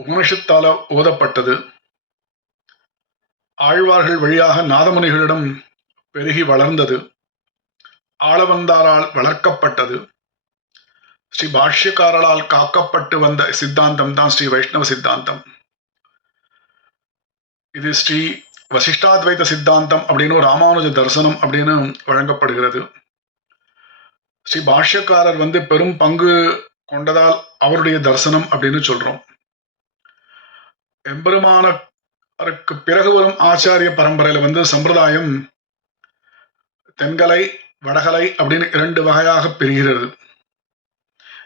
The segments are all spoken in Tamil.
உபனிஷத்தால ஓதப்பட்டது. ஆழ்வார்கள் வழியாக நாதமுனிகளிடம் பெருகி வளர்ந்தது. ஆளவந்தாரால் வளர்க்கப்பட்டது. ஸ்ரீ பாஷ்யக்காரரால் காக்கப்பட்டு வந்த சித்தாந்தம் தான் ஸ்ரீ வைஷ்ணவ சித்தாந்தம். இது ஸ்ரீ வசிஷ்டாத்வைத சித்தாந்தம் அப்படின்னு ராமானுஜ தர்சனம் அப்படின்னு வழங்கப்படுகிறது. ஸ்ரீ பாஷ்யக்காரர் வந்து பெரும் பங்கு கொண்டதால் அவருடைய தரிசனம் அப்படின்னு சொல்றோம். எம்பெருமானருக்கு பிறகு வரும் ஆச்சாரிய பரம்பரையில் வந்து சம்பிரதாயம் தென்கலை வடகலை அப்படின்னு இரண்டு வகையாக பிரிகிறது.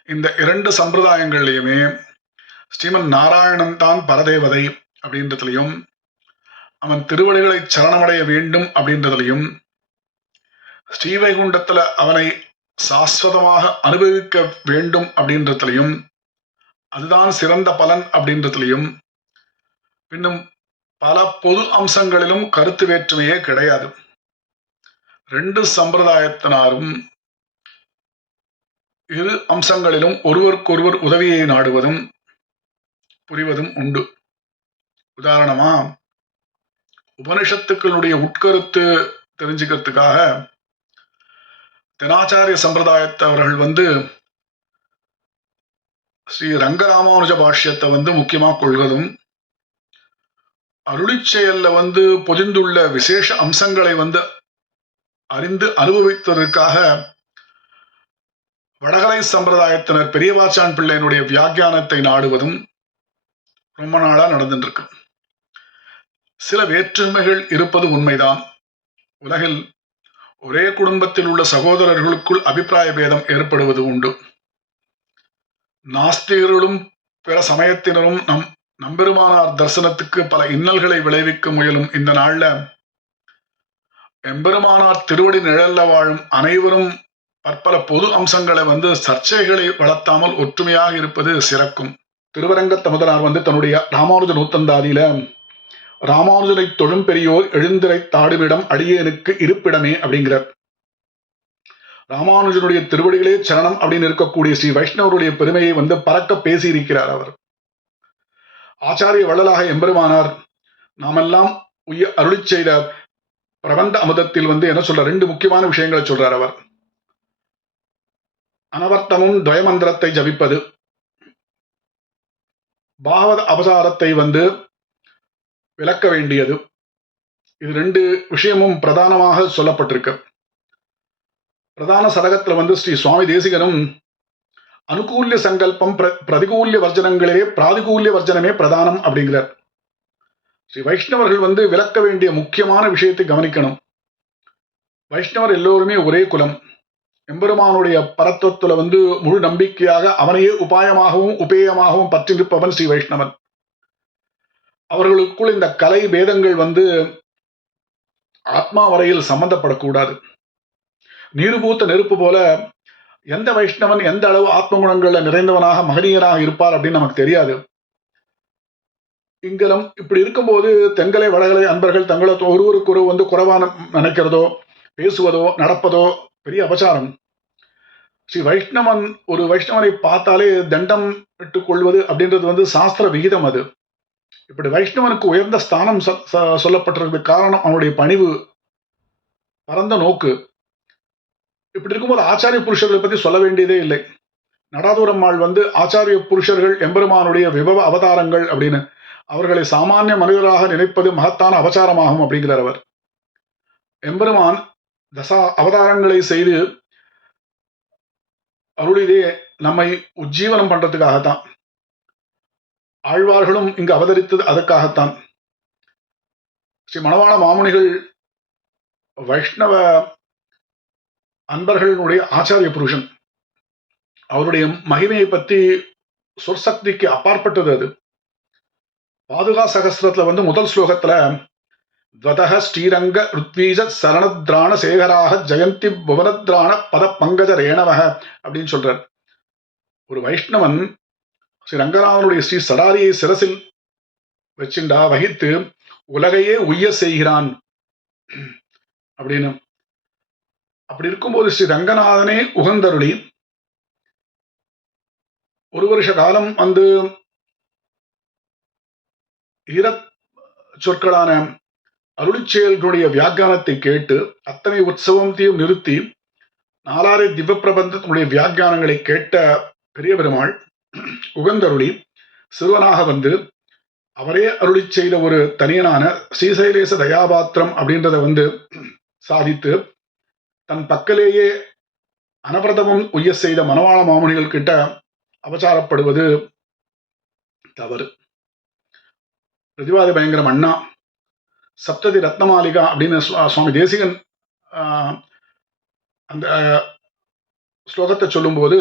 இந்த இரண்டு சம்பிரதாயங்கள்லையுமே ஸ்ரீமன் நாராயணன் தான் பரதேவதை அப்படின்றதுலையும் அவன் திருவடிகளை சரணமடைய வேண்டும் அப்படின்றதுலையும் ஸ்ரீவைகுண்டத்தில் அவனை சாஸ்வதமாக அனுபவிக்க வேண்டும் அப்படின்றதுலையும் அதுதான் சிறந்த பலன் அப்படின்றதுலையும் பின்னும் பல பொது அம்சங்களிலும் கருத்து வேற்றுமையே கிடையாது. ரெண்டு சம்பிரதாயத்தினாரும் இரு அம்சங்களிலும் ஒருவருக்கொருவர் உதவியை நாடுவதும் புரிவதும் உண்டு. உதாரணமா உபனிஷத்துக்களுடைய உட்கருத்து தெரிஞ்சுக்கிறதுக்காக தெனாச்சாரிய சம்பிரதாயத்தை அவர்கள் வந்து ஸ்ரீ ரங்கராமானுஜ பாஷ்யத்தை வந்து முக்கியமாக கொள்வதும் அருளிச்செயல்ல வந்து பொதிந்துள்ள விசேஷ அம்சங்களை வந்து அறிந்து அனுபவித்ததற்காக வடகலை சம்பிரதாயத்தினர் பெரியவாச்சான் பிள்ளையினுடைய வியாக்கியானத்தை நாடுவதும் ரொம்ப நாளா நடந்துட்டு சில வேற்றுமைகள் இருப்பது உண்மைதான். உலகில் ஒரே குடும்பத்தில் உள்ள சகோதரர்களுக்குள் அபிப்பிராய பேதம் ஏற்படுவது உண்டு. நாஸ்திகர்களும் பிற சமயத்தினரும் நம் நம்பெருமானார் தரிசனத்துக்கு பல இன்னல்களை விளைவிக்க முயலும் இந்த நாள்ல. எம்பெருமானார் திருவடி நிழல்ல வாழும் அனைவரும் பற்பல பொது அம்சங்களை வந்து சர்ச்சைகளை வளர்த்தாமல் ஒற்றுமையாக இருப்பது சிறக்கும். திருவரங்கத்த முதலார் வந்து தன்னுடைய ராமானுஜ நூத்தந்தாதியில ராமானுஜனை தொழும் பெரியோர் எழுந்திரை தாடுவிடம் அடியேனுக்கு இருப்பிடமே அப்படிங்கிறார். ராமானுஜனுடைய திருவடிகளே சரணம் அப்படின்னு இருக்கக்கூடிய ஸ்ரீ வைஷ்ணவருடைய பெருமையை வந்து பறக்க பேசியிருக்கிறார் அவர். ஆச்சாரிய வள்ளலாக எம்பெருமானார் நாமெல்லாம் உய அருளி செய்த பிரபந்த அமுதத்தில் வந்து என்ன சொல்ற ரெண்டு முக்கியமான விஷயங்களை சொல்றார் அவர். அனவர்த்தமும் துவயமந்திரத்தை ஜபிப்பது பாவத அவசாரத்தை வந்து விளக்க வேண்டியது. இது ரெண்டு விஷயமும் பிரதானமாக சொல்லப்பட்டிருக்கு. பிரதான சதகத்தில் வந்து ஸ்ரீ சுவாமி தேசிகனும் அனுகூல்ய சங்கல்பம் பிர பிரதிகூல்ய வர்ஜனங்களிலே பிராதிகூல்ய வர்ஜனமே பிரதானம் அப்படிங்கிறார். ஸ்ரீ வைஷ்ணவர்கள் வந்து விளக்க வேண்டிய முக்கியமான விஷயத்தை கவனிக்கணும். வைஷ்ணவர் எல்லோருமே ஒரே குலம். எம்பெருமானுடைய பரத்துவத்துல வந்து முழு நம்பிக்கையாக அவனையே உபாயமாகவும் உபேயமாகவும் பற்றி நிற்பவன் ஸ்ரீ வைஷ்ணவன். அவர்களுக்குள் இந்த கலை பேதங்கள் வந்து ஆத்மா வரையில் சம்பந்தப்படக்கூடாது. நீர்பூத்த நெருப்பு போல எந்த வைஷ்ணவன் எந்த அளவு ஆத்ம குணங்கள்ல நிறைந்தவனாக மகனீயனாக இருப்பார் அப்படின்னு நமக்கு தெரியாது. இங்கலம் இப்படி இருக்கும்போது தெங்கலை வடகலை அன்பர்கள் தங்களை ஒருவருக்கொரு வந்து குறைவான நினைக்கிறதோ பேசுவதோ நடப்பதோ பெரிய அபச்சாரம். ஸ்ரீ வைஷ்ணவன் ஒரு வைஷ்ணவனை பார்த்தாலே தண்டம் விட்டு கொள்வது அப்படின்றது வந்து சாஸ்திர விகிதம் அது. இப்படி வைஷ்ணவனுக்கு உயர்ந்த ஸ்தானம் சொல்லப்பட்டிருக்கு காரணம் அவனுடைய பணிவு. பரந்த நோக்கு. இப்படி இருக்கும்போது ஆச்சாரிய புருஷர்களை பத்தி சொல்ல வேண்டியதே இல்லை. நடாதூரம்மாள் வந்து ஆச்சாரிய புருஷர்கள் எம்பெருமானுடைய விபவ அவதாரங்கள் அப்படின்னு அவர்களை சாமானிய மனிதராக நினைப்பது மகத்தான அபச்சாரமாகும் அப்படிங்கிறார் அவர். எம்பெருமான் தசா அவதாரங்களை செய்து அருளிலே நம்மை உஜ்ஜீவனம் பண்றதுக்காகத்தான். ஆழ்வார்களும் இங்கு அவதரித்தது அதற்காகத்தான். ஸ்ரீ மணவாள மாமுனிகள் வைஷ்ணவ அன்பர்களுடைய ஆச்சாரிய புருஷன். அவருடைய மகிமையை பற்றி சொற்சக்திக்கு அப்பாற்பட்டது அது. பாதுகா சகசிரத்துல வந்து முதல் ஸ்லோகத்துல துவதக ஸ்ரீரங்க ருத்வீஜ சரணத்ராண சேகராக ஜெயந்தி புவனத்ராண பத பங்கஜ ரேணவக அப்படின்னு சொல்றார். ஒரு வைஷ்ணவன் ஸ்ரீ ரங்கராமனுடைய ஸ்ரீ சடாரியை சிரசில் வச்சுண்டா வகித்து உலகையே உய்ய செய்கிறான் அப்படின்னு அப்படி இருக்கும்போது ஸ்ரீ ரங்கநாதனே உகந்தருளி. ஒரு வருஷ காலம் வந்து ஈர சொற்களான அருளிச்செயல்களுடைய வியாக்கியானத்தை கேட்டு அத்தனை உற்சவத்தையும் நிறுத்தி நாலாறு திவ்ய பிரபந்தத்தினுடைய வியாக்கியானங்களை கேட்ட பெரிய பெருமாள் உகந்தருளி சிறுவனாக வந்து அவரே அருளி செய்த ஒரு தனியனான ஸ்ரீசைலேச தயாபாத்திரம் அப்படின்றத வந்து சாதித்து தன் பக்கலேயே அனவரதமும் உய்ய செய்த மனவாள மாமுனிகள் கிட்ட அபச்சாரப்படுவது தவறு. பிரதிவாதி பயங்கரம் அண்ணா சப்ததி ரத்னமாலிகா அப்படின்னு சுவாமி தேசிகன் அந்த ஸ்லோகத்தை சொல்லும்போது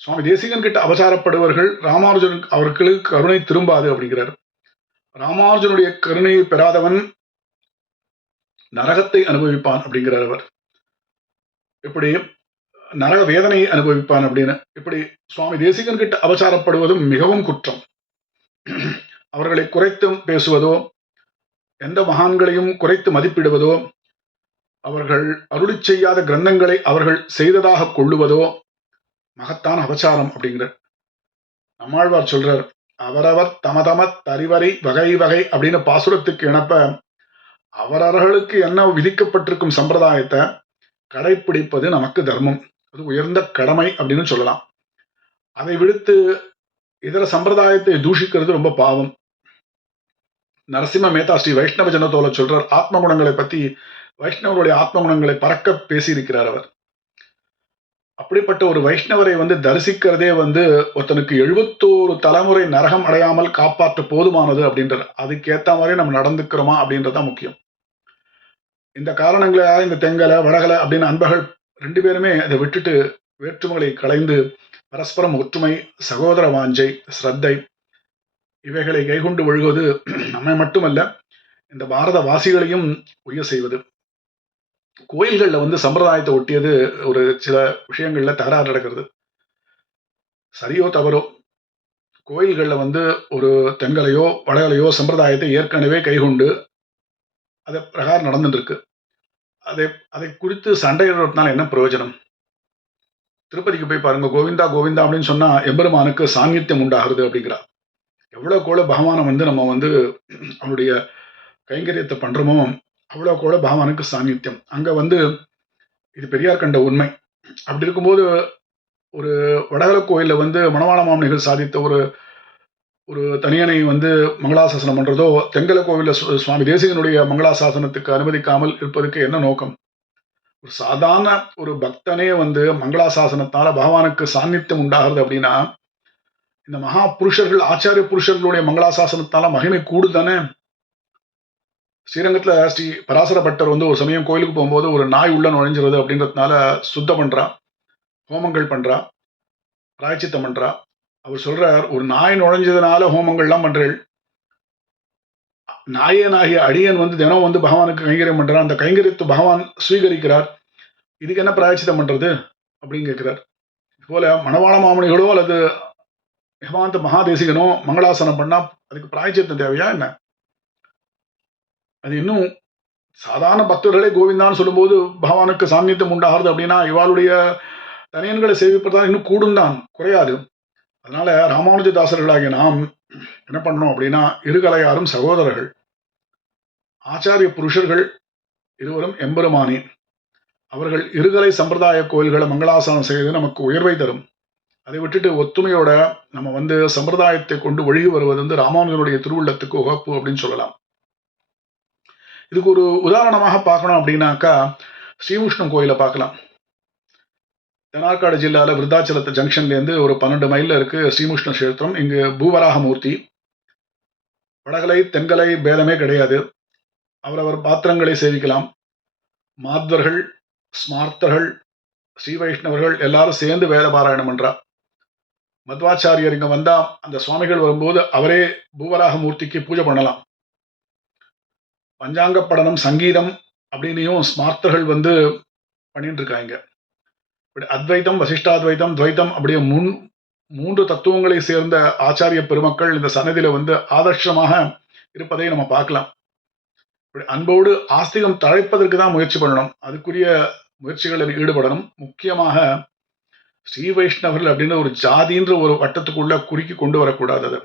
சுவாமி தேசிகன் கிட்ட அவசாரப்படுவர்கள் ராமானுஜன் அவர்களுக்கு கருணை திரும்பாது அப்படிங்கிறார். ராமானுஜனுடைய கருணையை பெறாதவன் நரகத்தை அனுபவிப்பான் அப்படிங்கிறார் அவர் இப்படி நரக வேதனையை அனுபவிப்பான் அப்படின்னு இப்படி சுவாமி தேசிகன் கிட்ட அவசாரப்படுவதும் மிகவும் குற்றம். அவர்களை குறைத்தும் பேசுவதோ எந்த மகான்களையும் குறைத்து மதிப்பிடுவதோ அவர்கள் அருளி செய்யாத கிரந்தங்களை அவர்கள் செய்ததாக கொள்ளுவதோ மகத்தான அபச்சாரம் அப்படிங்கிற. நம்மாழ்வார் சொல்றார் அவரவர் தமதம தரிவரை வகை வகை அப்படின்னு பாசுரத்துக்கு இணப்ப அவரவர்களுக்கு என்ன விதிக்கப்பட்டிருக்கும் சம்பிரதாயத்தை கடைப்பிடிப்பது நமக்கு தர்மம். அது உயர்ந்த கடமை அப்படின்னு சொல்லலாம். அதை விடுத்து இதர சம்பிரதாயத்தை தூஷிக்கிறது ரொம்ப பாவம். நரசிம்ம மேத்தா ஸ்ரீ வைஷ்ணவ ஜனத்தோல சொல்றார் ஆத்ம குணங்களை பத்தி வைஷ்ணவருடைய ஆத்ம குணங்களை பறக்க பேசியிருக்கிறார் அவர். அப்படிப்பட்ட ஒரு வைஷ்ணவரை வந்து தரிசிக்கிறதே வந்து ஒருத்தனுக்கு எழுபத்தோரு தலைமுறை நரகம் அடையாமல் காப்பாற்ற போதுமானது அப்படின்றது. அதுக்கேற்ற மாதிரி நம்ம நடந்துக்கிறோமா அப்படின்றதான் முக்கியம். இந்த காரணங்களால் இந்த தெங்கலை வடகலை அப்படின்னு அன்பர்கள் ரெண்டு பேருமே அதை விட்டுட்டு வேற்றுமைகளை களைந்து பரஸ்பரம் ஒற்றுமை சகோதர வாஞ்சை ஸ்ரத்தை இவைகளை கைகொண்டு ஒழுகுவது நம்மை மட்டுமல்ல இந்த பாரத வாசிகளையும் உய்ய செய்வது. கோயில்களில் வந்து சம்பிரதாயத்தை ஒட்டியது ஒரு சில விஷயங்கள்ல தகராறு நடக்கிறது. சரியோ தவறோ கோயில்களில் வந்து ஒரு தெங்கலையோ வடகலையோ சம்பிரதாயத்தை ஏற்கனவே கைகொண்டு அதை பிரகாரம் நடந்துட்டுருக்கு. அதை அதை குறித்து சண்டையிடுறதுனால என்ன பிரயோஜனம்? திருப்பதிக்கு போய் பாருங்க கோவிந்தா கோவிந்தா அப்படின்னு சொன்னா எம்பெருமானுக்கு சாநித்தியம் உண்டாகிறது அப்படிங்கிறா. எவ்வளோ கூட பகவானை வந்து நம்ம வந்து அவனுடைய கைங்கரியத்தை பண்றோமோ அவ்வளோ கூட பகவானுக்கு சாநித்தியம். அங்கே வந்து இது பெரியார் கண்ட உண்மை. அப்படி இருக்கும்போது ஒரு வடகர கோயிலில் வந்து மணவாள மாமனிகள் சாதித்த ஒரு ஒரு தனியனை வந்து மங்களாசாசனம் பண்ணுறதோ தெங்கல கோவிலில் சு- சுவாமி தேசிகனுடைய மங்களாசாசனத்துக்கு அனுமதிக்காமல் இருப்பதற்கு என்ன நோக்கம்? ஒரு சாதாரண ஒரு பக்தனே வந்து மங்களாசாசனத்தால் பகவானுக்கு சாநித்தியம் உண்டாகிறது அப்படின்னா இந்த மகா புருஷர்கள் ஆச்சாரிய புருஷர்களுடைய மங்களாசாசனத்தால் மகிமை கூடுதானே? ஸ்ரீரங்கத்தில் ஸ்ரீ பராசர பட்டர் வந்து ஒரு சமயம் கோயிலுக்கு போகும்போது ஒரு நாய் உள்ள நுழைஞ்சிருது அப்படின்றதுனால சுத்தம் பண்ணுறா ஹோமங்கள் பண்ணுறா பிராயச்சித்தம் பண்ணுறா அவர் சொல்கிறார் ஒரு நாய் நுழைஞ்சதுனால ஹோமங்கள்லாம் பண்றேள். நாயனாகிய அடியன் வந்து தினம் வந்து பகவானுக்கு கைங்கரியம் பண்ணுறான் அந்த கைங்கரியத்தை பகவான் ஸ்வீகரிக்கிறார் இதுக்கு என்ன பிராயச்சித்தம் பண்ணுறது அப்படின்னு கேட்கிறார். போல மணவாள மாமணிகளோ அல்லது ஹிமாந்த மகாதேசிகனோ மங்களாசனம் பண்ணால் அதுக்கு பிராயச்சித்தம் தேவையா என்ன? அது இன்னும் சாதாரண பக்தர்களே கோவிந்தான்னு சொல்லும்போது பகவானுக்கு சாமியத்தம் உண்டாகிறது அப்படின்னா இவாளுடைய தனியன்களை சேவிப்பதுதான் இன்னும் கூடும் தான் குறையாது. அதனால ராமானுஜதாசர்களாகிய நாம் என்ன பண்ணணும் அப்படின்னா இருகலையாரும் சகோதரர்கள் ஆச்சாரிய புருஷர்கள் இருவரும் எம்பெருமானி அவர்கள் இருகலை சம்பிரதாய கோயில்களை மங்களாசனம் செய்து நமக்கு உயர்வை தரும். அதை விட்டுட்டு ஒத்துமையோட நம்ம வந்து சம்பிரதாயத்தை கொண்டு ஒழுகி வருவது வந்து ராமானுஜனுடைய திருவுள்ளத்துக்கு உகப்பு அப்படின்னு சொல்லலாம். இதுக்கு ஒரு உதாரணமாக பார்க்கணும் அப்படின்னாக்கா ஸ்ரீவிஷ்ணு கோயிலை பார்க்கலாம். தெனார்காடு ஜில்லால விருத்தாச்சலத்து ஜங்ஷன்ல இருந்து ஒரு பன்னெண்டு மைல்ல இருக்கு ஸ்ரீமுஷ்ண கஷேத்திரம். இங்கு பூவராகமூர்த்தி. வடகலை தென்கலை பேதமே கிடையாது. அவரவர் பாத்திரங்களை சேவிக்கலாம். மாத்வர்கள் ஸ்மார்த்தர்கள் ஸ்ரீ வைஷ்ணவர்கள் எல்லாரும் சேர்ந்து வேத பாராயணம் பண்றா. மத்வாச்சாரியர் இங்கே வந்தா அந்த சுவாமிகள் வரும்போது அவரே பூவராக மூர்த்திக்கு பூஜை பண்ணலாம். பஞ்சாங்க படனம் சங்கீதம் அப்படின்னையும் ஸ்மார்த்தர்கள் வந்து பண்ணிட்டு இருக்காங்க இப்படி அத்வைதம் துவைத்தம் அப்படியே முன் மூன்று தத்துவங்களை சேர்ந்த ஆச்சாரிய பெருமக்கள் இந்த சன்னதியில வந்து ஆதர்ஷமாக இருப்பதை நம்ம பார்க்கலாம். இப்படி அன்போடு ஆஸ்திகம் தழைப்பதற்கு தான் முயற்சி பண்ணணும். அதுக்குரிய முயற்சிகளில் ஈடுபடணும். முக்கியமாக ஸ்ரீ வைஷ்ணவர்கள் அப்படின்னு ஒரு ஜாதின்ற ஒரு வட்டத்துக்குள்ள குறுக்கி கொண்டு வரக்கூடாது அது.